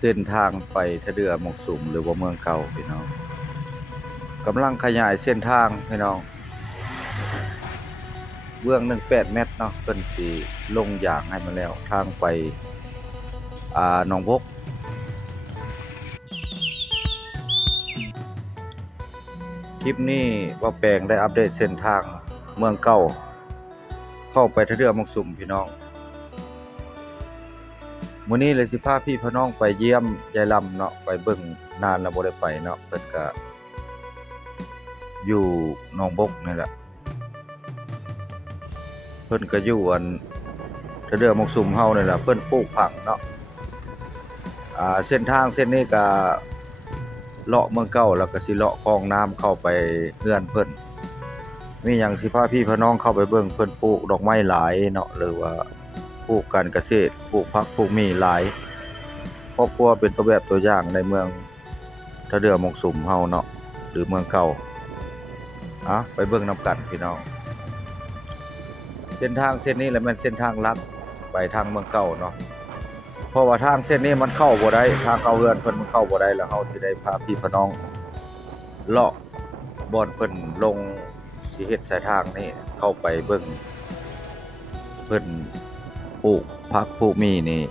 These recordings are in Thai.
เส้นทางไปทะเดือหมกสุมหรือว่าเมืองเก่าพี่น้องกำลังขยายเส้นทางพี่น้องเบื้อง18 เมตรเนาะเพิ่นสิลงอย่างให้มาแล้วทางไปหนองบกคลิปนี้ว่าแปลงได้อัปเดตเส้นทางเมืองเก่าเข้าไปทะเดือหมกสุมพี่น้องมื้อนี้เลยสิพาพี่พี่น้องไปเยี่ยมยายลำเนาะไปเบิ่งนานแล้วบ่ได้ไปเนาะเพิ่นก็อยู่หนองบกนี่แหละเพิ่นก็อยู่ทะเดือหมกสุมเฮานี่แหละเพิ่นปลูกผักเนาะเส้นทางเส้นนี้ก็เลาะเมืองเก่าแล้วก็สิเลาะคลองน้ำเข้าไปเฮือนเพิ่นมีหยังสิพาพี่พี่น้องเข้าไปเบิ่งเพิ่นปลูกดอกไม้หลายเนาะหรือว่าปลูกการเกษตรปลูกผักปลูกมีหลายครอบครัวเป็นตัวแบบตัวอย่างในเมืองทะเดือหมกสุมเฮาเนาะหรือเมืองเก่าไปเบิ่งนำกันพี่น้องเส้นทางเส้นนี้แหละมันเส้นทางลัดไปทางเมืองเก่าเนาะเพราะว่าทางเส้นนี้มันเข้าบ่ได้ทางเข้าเฮือนเพิ่นมันเข้าบ่ได้แล้วเฮาสิได้พาพี่พี่น้องเลาะบ่อนเพิ่นลงสิเฮ็ดสายทางนี่เข้าไปเบิ่งเพิ่นปลูกผักปลูกมีนี่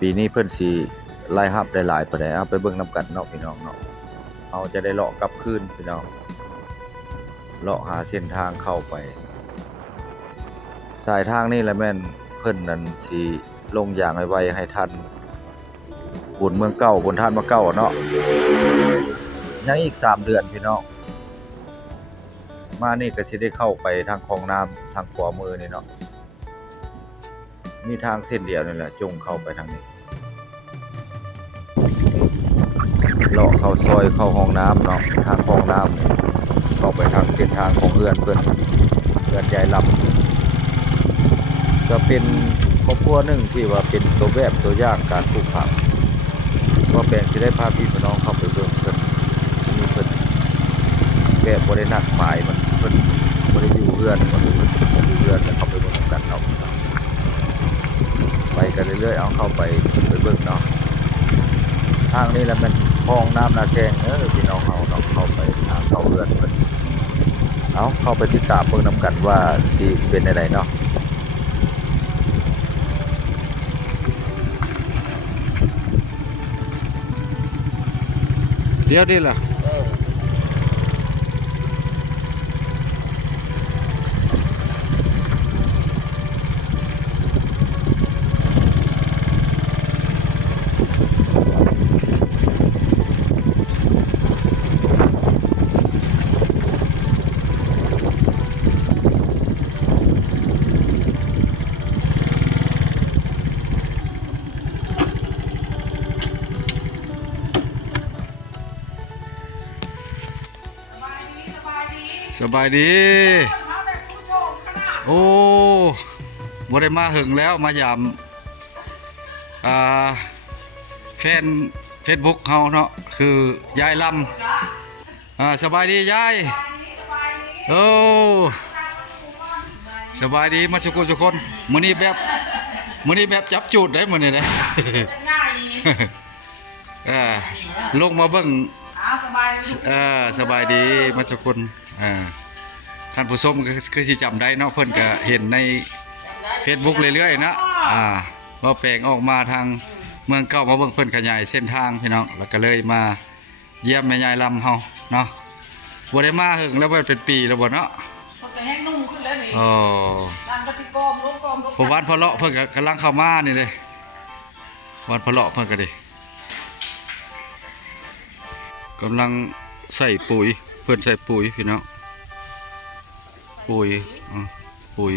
ปีนี้เพิ่นสิรายรับได้หลายปานใดเอาไปเบิ่งนำกันเนาะพี่น้องเนาะเฮาจะได้เลาะกลับคืนพี่น้องเลาะหาเส้นทางเข้าไปสายทางนี่แหละแม่นเพิ่นนั่นสิลงอย่างไวๆให้ทันบุญเมืองเก่าบุญท่านเมืองเก่าเนาะยังอีก3 เดือนพี่น้องมานี่ก็สิได้เข้าไปทางคลองน้ำทางขวามือนี่เนาะมีทางเส้นเดียวนี่แหละจงเข้าไปทางนี้เลาะเข้าซอยเข้าห้องน้ำเนาะทางคลองน้ำเข้าไปทางเส้นทางของเฮือนเพิ่นเฮือนยายลำก็เป็นครอบครัวหนึ่งที่ว่าเป็นตัวแบบตัวอย่างการปลูกผักก็แบ่งสิได้พาพี่พี่น้องเข้าไปเบิ่งเพิ่นมีเพิ่นแบบบ่ได้นัดหมายมันเพิ่นบ่ได้อยู่เฮือนมันอยู่เฮือนแล้วเข้าไปเบิ่งกันเนาะไปกันเรื่อยๆเอาเข้าไปเบิ่งเนาะทางนี้แหละมันคลองน้ำนาแซงพี่น้องเฮาเนาะเข้าไปทางเข้าเฮือนเพิ่นเอาเข้าไปติดตามเบิ่งนำกันว่าสิเป็นจังไดเนาะเดี๋ยวนี่ล่ะสบายดีโอ้บ่ได้มาหึงแล้วมายามแฟน Facebook เฮาเนาะคือยายลำสบายดียายโอ้สบายดีมาทุกคนมื้อนี้แบบจับจูดได้มื้อนี้เด้ลงมาเบิ่งสบายดีมาทุกคนท่านผู้ชมก็สิจำได้เนาะเพิ่นก็เห็นใน Facebook เรื่อยๆนะว่าแปลงออกมาทางเมืองเก่ามาเบิ่งเพิ่นขยายเส้นทางพี่น้องแล้วก็เลยมาเยี่ยมแม่ยายลำเฮาเนาะบ่ได้มาหึงแล้วเป็นปีแล้วบ่เนาะเพิ่นก็แห้งนุ่มขึ้นแล้วนี่ร้านก็สิกอมลงผมวันพอเลาะเพิ่นก็กำลังเข้ามานี่เด้วันพอเลาะเพิ่นก็ดิกำลังใส่ปุ๋ยเพิ่นใส่ปุ๋ยพี่น้องปุ๋ย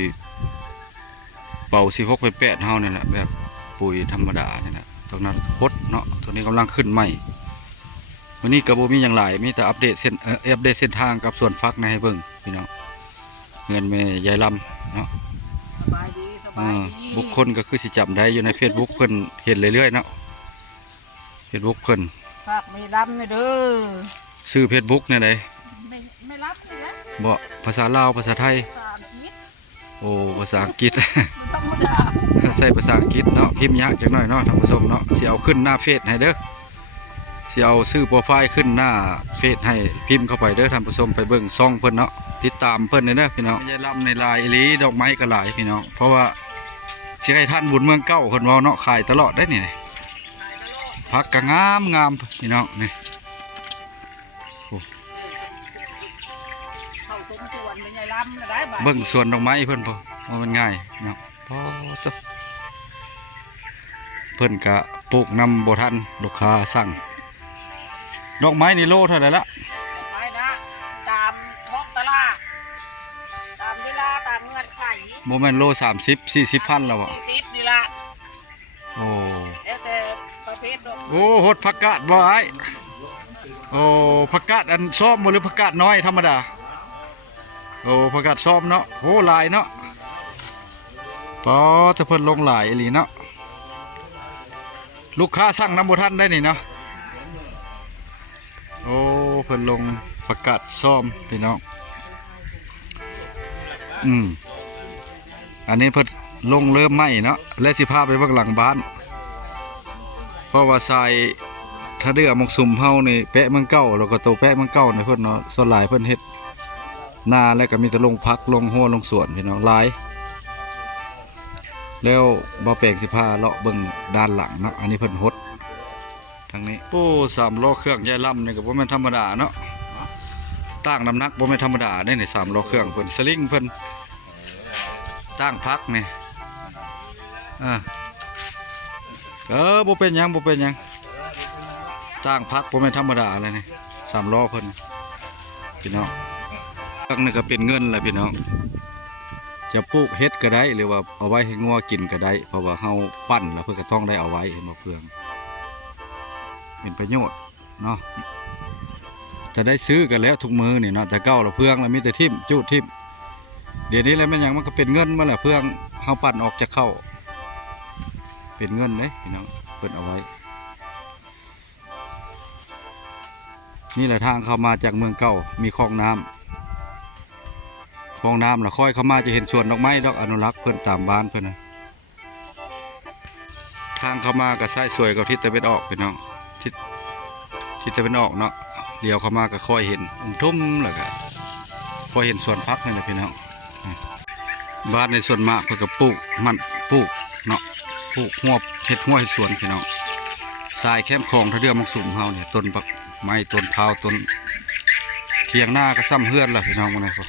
เป่า46 ไป 8เฮานี่แหละแบบปุ๋ยธรรมดานี่แหละตรงนั้นพดเนาะตัวนี้กำลังขึ้นใหม่วันนี้ก็บ่มีหยังหลายมีแต่อัปเดตเส้นทางกับส่วนฟักให้เบิ่งพี่น้องเงินแม่ยายลำเนาะสบายดีบุคคลก็คือสิจำได้อยู่ใน Facebook เพิ่นเห็นเรื่อยๆเนาะ Facebook เพิ่นฝากไม่รับเลยเด้อชื่อ Facebook เนี่ยไดไม่รับเลยนะบ่ภาษาลาวภาษาไทยภาษาอังกฤษโอ้ภาษาอังกฤษธรรมดา ใส่ภาษาอังกฤษเนาะพิมพ์ยากจังหน่อยเนาะท่านผู้ชมเนาะสิเอาขึ้นหน้าเฟซให้เด้อสิเอาชื่อโปรไฟล์ขึ้นหน้าเฟซให้พิมพ์เข้าไปเด้อท่านผู้ชมไปเบิ่งซ่องเพิ่นเนาะติดตามเพิ่นเด้อพี่น้องอย่าล้ำในลายอีหลีดอกไม้ก็หลายพี่น้องเพราะว่าสิให้ท่านบุญเมืองเก่าเพิ่นเว้าเนาะขายตลอดได้นี่ผักก็งามงามพี่น้องนี่ เข้าสมส่วนเป็นไงล้ำนะได้บ่ เบิ่งสวนดอกไม้เพิ่นพอว่ามันง่ายเนาะพอตัวเพิ่นก็ปลูกนำบ่ทันลูกค้าสั่งดอกไม้นี่โลเท่าไหร่ละ ไปนะตามท้องตลาดตามเวลาตามเงื่อนไข บ่แม่นโล30-40พันแล้วบ่ 40นี่ละ โอ้ แล้วแต่ประเภทดอก โอ้โหดผักกาดบ่อ้ายโอ้ผักกาดอันซ้อมบ่หรือผักกาดน้อยธรรมดาโอ้ผักกาดซ้อมเนาะโหหลายเนาะปอถ้าเพิ่นลงหลายอีหลีเนาะลูกค้าสั่งนำบ่ทันได้นี่เนาะโอ้เพิ่นลงประกาศซ่อมพี่น้องอันนี้เพิ่นลงเริ่มไหม้เนาะและสิพาไปเบิ่งหลังบ้านเพราะว่าทรายถ้าเดือมกสุ่มเฮานี่แปะเมืองเก่าแล้วก็โตแปะเมืองเก่านี่เพิ่นเนาะส่วนหลายเพิ่นเฮ็ดนาแล้วก็มีแต่ลงพักลงหัวลงสวนพี่น้องหลายแล้วบ่แปลงสิพาเลาะเบิ่งด้านหลังเนาะอันนี้เพิ่นฮดทางนี้โอ้3ล้อเครื่องใหญ่ลำนี่ก็บ่แม่นธรรมดาเนาะตั้งน้ำหนักบ่แม่นธรรมดาได้นี่3ล้อเครื่องเพิ่นสลิงเพิ่นตั้งพักนี่บ่เป็นหยังบ่เป็นหยังตั้งพักบ่แม่นธรรมดาเลยนี่3ล้อเพิ่นพี่น้องตั้งนี่ก็เป็นเงินแหละพี่น้องจะปลูกเฮ็ดก็ได้หรือว่าเอาไว้ให้งัวกินก็ได้เพราะว่าเฮาปั้นแล้วเพิ่นก็ต้องได้เอาไว้เห็นบ่เพื่องเป็นประโยชน์เนาะจะได้ซื้อกันแล้วทุกมือนี่เนาะแต่เก่าละเพื่องแล้วมีแต่ทิ่มจุทิ่มเดี๋ยวนี้แล้วแม่นหยังมันก็เป็นเงินมาแหละเพื่องเฮาปั่นออกจากเข้าเป็นเงินเด้พี่น้องเพิ่นเอาไว้นี่แหละทางเข้ามาจากเมืองเก่ามีคลองน้ำแล้วค่อยเข้ามาจะเห็นสวนดอกไม้ดอกอนุรักษ์เพิ่นตามบ้านเพิ่นนะทางเข้ามาก็ซ้ายสวยกับทิศตะวันออกพี่น้องทิศตะวันออกเนาะเลี้ยวเข้ามาก็ค่อยเห็นทุ่มแล้วก็ค่อยเห็นสวนพักนี่แหละพี่น้องบ้านในสวนมากเพิ่นก็ปลูกมันปลูกเนาะปลูกหัวเฮ็ดหัวเฮ็ดสวนพี่น้องทรายแคมคลองทะเดือมักสุ่มเฮาเนี่ยต้นบักไม้ต้นพร้าวต้นเถียงหน้าก็ซ้ำเฮือนล่ะพี่น้องมื้อนี้ครับ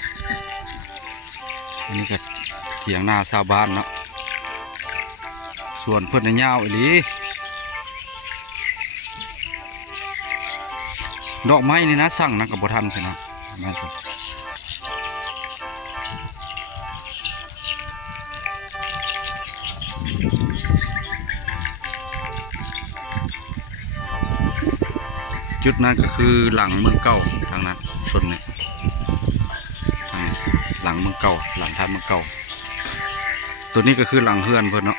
อันนี้ก็เถียงหน้าชาวบ้านเนาะส่วนเพิ่นยาวอีหลีดอกไม้นี่นะสั่งนะกับบ่ทันพี่น้องนะครับจุดนั้นก็คือหลังเมืองเก่าทางนั้นส่วนนี้ทางนี้หลังเมืองเก่าหลังท่านเมืองเก่าตัวนี้ก็คือหลังเฮือนเพิ่นเนาะ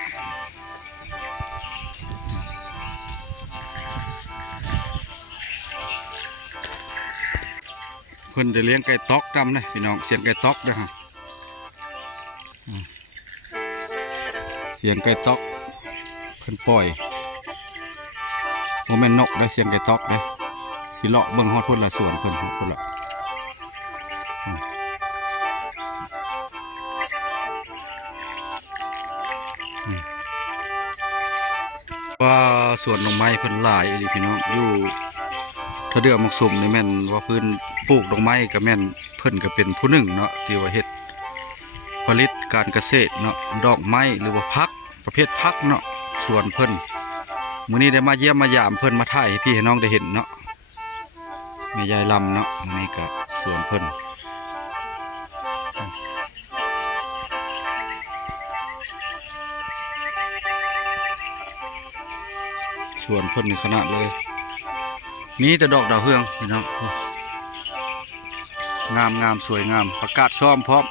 เพิ่นจะเลี้ยงไก่ต๊อกดำนะพี่น้องเสียงไก่ต๊อกนะฮะเสียงไก่ต๊อกเพิ่นปล่อยโมเมนนกได้เสียงไก่ต๊อกได้สิเลาะเบิ่งฮอดพุ่นละสวนเพิ่นฮอดพุ่นละว่าสวนดอกไม้เพิ่นหลายอีหลีพี่น้องอยู่ถ้าเดือมักสุ่มนี่แม่นว่าเพิ่นปลูกดอกไม้ก็แม่นเพิ่นก็เป็นผู้หนึ่งเนาะที่ว่าเฮ็ดผลิตการเกษตรเนาะดอกไม้หรือว่าผักประเภทผักเนาะสวนเพิ่นมื้อนี้ได้มาเยี่ยมมายามเพิ่นมาถ่ายให้พี่ให้น้องได้เห็นเนาะแม่ยายลำเนาะนี่ก็สวนเพิ่นสวนเพิ่นนี่ขนาดเลยมีแต่ดอกดาวเฮืองพี่น้องงามสวยงามประกาศซ้อมพร้อม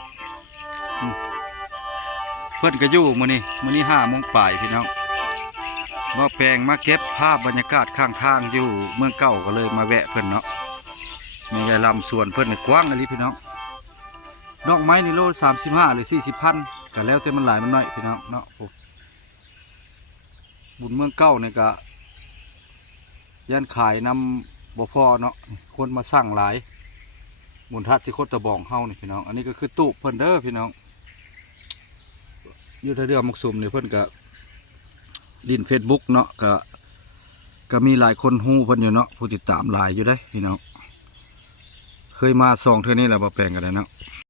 เพิ่นก็อยู่มื้อนี้5 โมงปลายพี่น้องบ่แปลงมาเก็บภาพบรรยากาศข้างทางอยู่เมืองเก่าก็เลยมาแวะเพิ่นเนาะแม่ยายลำสวนเพิ่นนี่กว้างอีหลีพี่น้องดอกไม้นี่โล35หรือ40,000ก็แล้วแต่มันหลายมันน้อยพี่น้องเนาะ บุญเมืองเก้านี่ก็ย่านขายนำบ่พอเนาะคนมาสั่งหลายบุญทัดสิโคตรตะบองเฮานี่พี่น้องอันนี้ก็คือตู้เพิ่นเด้อพี่น้องอยู่ที่เรือมักซุมนี่เพิ่นก็ดิน Facebook เนาะก็มีหลายคนฮู้เพิ่นอยู่เนาะผู้ติดตามหลายอยู่ได้พี่น้องเคยมา2เทื่อนี้แล้วบ่แปลงกันเลยเนาะ